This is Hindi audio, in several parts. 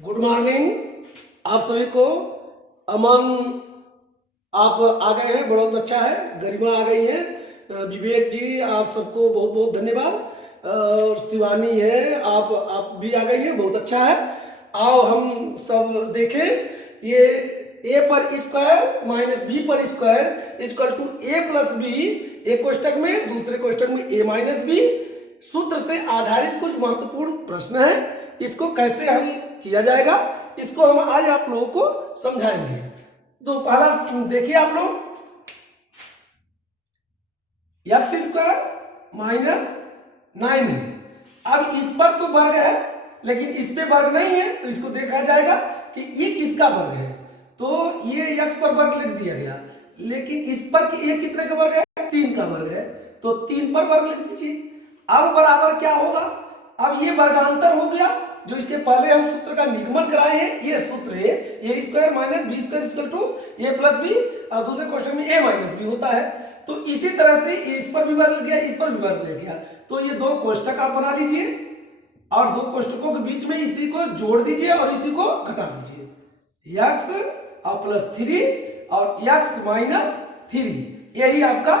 गुड मॉर्निंग आप सभी को। अमन आप आ गए हैं, बहुत अच्छा है। गरिमा आ गई है। विवेक जी आप सबको बहुत बहुत धन्यवाद। और शिवानी है, आप भी आ गई हैं, बहुत अच्छा है। आओ हम सब देखें। ये a पर स्क्वायर माइनस बी पर square equal to a plus b, एक कोष्टक में, दूसरे कोष्टक में a माइनस बी। सूत्र से आधारित कुछ महत्वपूर्ण प्रश्न है, इसको कैसे हल किया जाएगा इसको हम आज आप लोगों को समझाएंगे। तो पहला देखिए आप लोग, एक्स स्क्वायर माइनस 9 है। अब इस पर तो वर्ग है लेकिन इस पे वर्ग नहीं है, तो इसको देखा जाएगा कि ये किसका वर्ग है। तो ये एक्स पर वर्ग लिख दिया गया, लेकिन इस पर कि ये कितने का वर्ग है, 3 का वर्ग है, तो 3 पर वर्ग लिख दीजिए। अब बराबर क्या होगा, अब ये वर्गांतर हो गया जो इसके पहले हम सूत्र का निगमन कराए हैं। ये सूत्र है A square minus B square equal to A plus B, और दूसरे क्वेश्चन में ए माइनस बी होता है। तो इसी तरह से इस पर भी वर्ग लग गया, इस पर भी वर्ग लग गया। तो ये दो कोष्टक आप बना लीजिए और दो कोष्टकों के बीच में इसी को जोड़ दीजिए और इसी को घटा दीजिए। एक्स और प्लस 3 और एक्स माइनस 3, यही आपका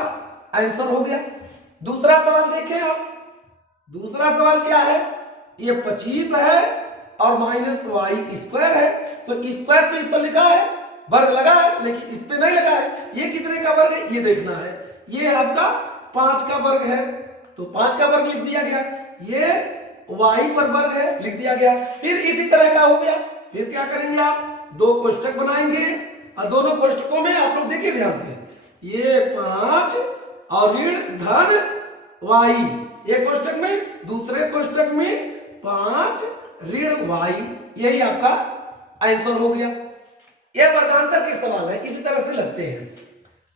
आंसर हो गया। दूसरा सवाल देखें आप। दूसरा सवाल क्या है, ये 25 है और माइनस वाई स्क्वायर है। तो स्क्वायर तो इस पर लिखा है, वर्ग लगा है, लेकिन इस पे नहीं लगा है। ये कितने का वर्ग है ये देखना है। ये आपका 5 का वर्ग है, तो 5 का वर्ग लिख दिया गया। ये y पर वर्ग है, लिख दिया गया। फिर इसी तरह का हो गया। फिर क्या करेंगे आप, दो कोष्टक बनाएंगे और दोनों कोष्टकों में आप लोग देखिए ध्यान दें, ये 5 और ऋण धन y एक कोष्टक में, दूसरे कोष्टक में 5 ऋण y, यही आपका आंसर हो गया। यह वर्गांतर के सवाल है, इसी तरह से लगते हैं।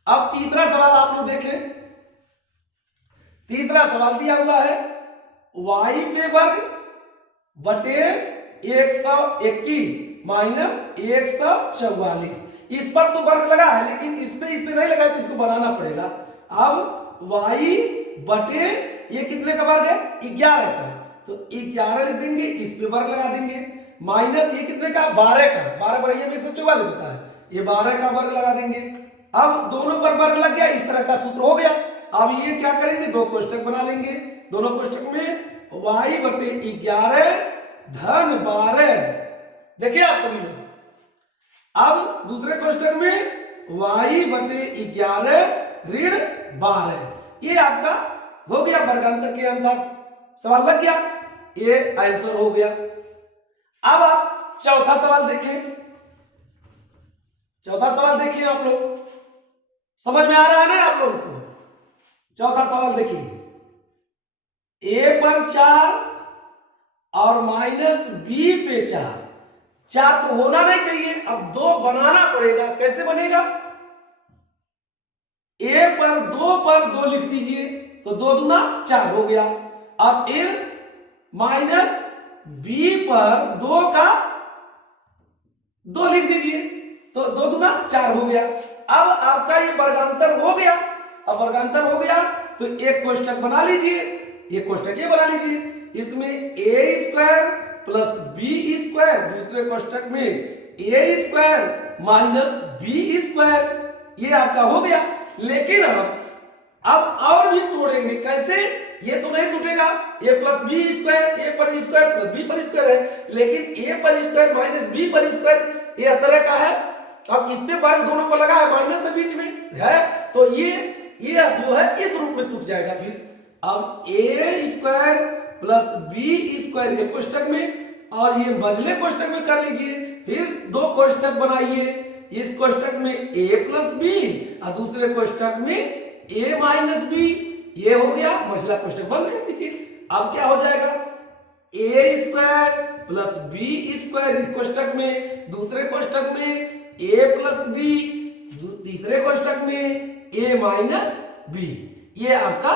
अब तीसरा सवाल आप लोग देखें। तीसरा सवाल दिया हुआ है y पे वर्ग बटे 121 माइनस 144। इस पर तो वर्ग लगा है लेकिन इस पे नहीं लगा है, तो इसको बनाना पड़ेगा। अब y बटे ये कितने का वर्ग है, 11 का, तो 11 लिख देंगे, इस पे वर्ग लगा देंगे। माइनस ये कितने का, 12 का, 12 पर 144 होता है, ये 12 का वर्ग लगा देंगे। अब दोनों पर वर्ग लग गया, इस तरह का सूत्र हो गया। अब ये क्या करेंगे, दो कोष्टक बना लेंगे। दोनों कोष्टक में y बटे 11 धन 12, देखिए आप सभी लोग। अब दूसरे कोष्टक में y बटे 11 ऋण 12, ये आपका हो गया वर्गांतर के अनुसार सवाल लग गया, ये आंसर हो गया। अब आप चौथा सवाल देखें। चौथा सवाल देखिए आप लोग, समझ में आ रहा है ना आप लोगों को। चौथा सवाल देखिए, a पर 4 और माइनस b पे 4 तो होना नहीं चाहिए, अब 2 बनाना पड़ेगा। कैसे बनेगा, a पर 2 लिख दीजिए, तो 2 दूना 4 हो गया। अब फिर माइनस b पर 2 का 2 लिख दीजिए, तो 2 दूना 4 हो गया। अब आपका ये वर्गांतर हो गया। अब वर्गांतर हो गया तो एक कोष्टक बना लीजिए, एक कोष्टक ये बना लीजिए। इसमें a square plus B square, दूसरे कोष्टक में a square minus B square, ये आपका हो गया। लेकिन अब और भी तोड़ेंगे। कैसे, ये तो नहीं टूटेगा, a प्लस बी स्क्वायर, ए पर स्क्वायर प्लस बी पर स्क्वायर है, लेकिन a पर स्क्वायर माइनस बी पर स्क्वायर ये तरह का है। अब इस पे वर्ग दोनों पर लगा है, माइनस के बीच में है, तो ये जो है इस रूप में टूट जाएगा। फिर अब a square plus B square ये कोष्टक में और ये मझले कोष्टक में कर लीजिए। फिर दो कोष्टक बनाइए, इस कोष्टक में a प्लस बी और दूसरे कोष्टक में a माइनस बी, ये हो गया। मझला कोष्टक बंद कर दीजिए। अब क्या हो जाएगा, a square plus B square कोष्टक में, दूसरे कोष्टक में a प्लस बी, तीसरे कोष्टक में a माइनस बी, ये आपका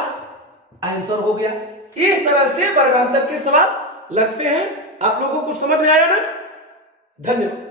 आंसर हो गया। इस तरह से वर्गांतर के सवाल लगते हैं। आप लोगों को कुछ समझ में आया ना, धन्यवाद।